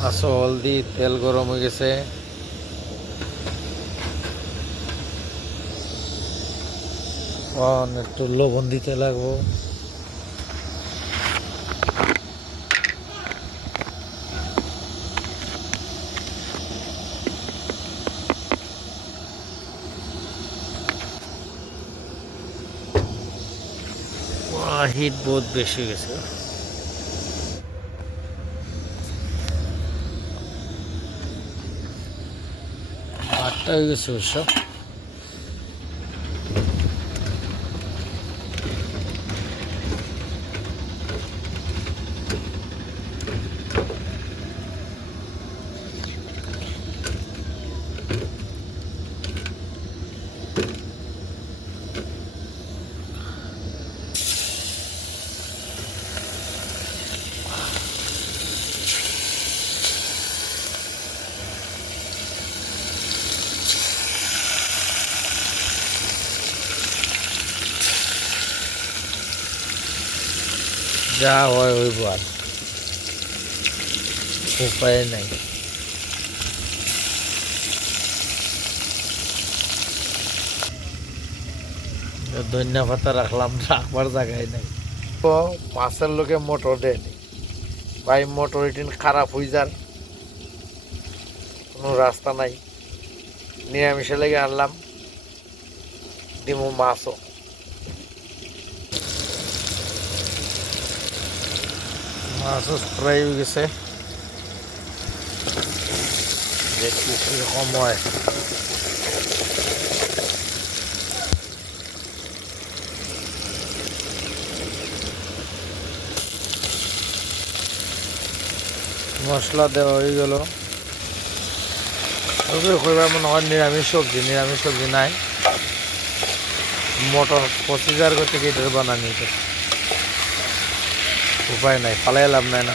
মাছ হলদি তেল গরম হয়ে গেছে। একটু লবণ দিতে লাগবো। হিট বহুত বেশি গেছে। ভাতটা হয়ে গেছে অবশ্য। যা হয় হইব, আর উপায় নাই। ধনিয়া পাতা রাখলাম, রাখবার জায়গায় নাই। তো মাছের লোকে মোটর দেয়নি ভাই, মোটর এটিন খারাপ হয়ে যান, কোনো রাস্তা নাই। নিরামিষে লেগে আনলাম দিমু মাছও। মাছও ফ্রাই হয়ে গেছে, দেখি কিরকম হয়। মশলা দেওয়া হয়ে গেল। কইবার মনে হয় নিরামিষ সবজি নাই। মোটর প্রসিজার করতে গিয়ে বানানি, উপায় নাই, ফালাই লাভ নাই না।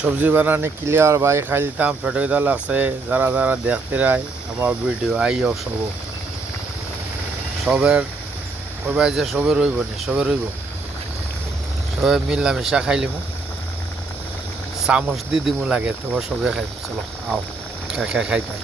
সবজি বানানি ক্লিয়ার ভাই, খাই দিতাম ফেটে দেওয়া লাগছে। যারা যারা দেখতে রায় আমার ভিডিও আইও সবের ওই ভাই যে সবে রইব নি, সবে রইব, সবে মিলামিশা খাইলিমু। চামচ দি দিমু লাগে, তোমার সবে খাইব। চলো আও খাই খাই।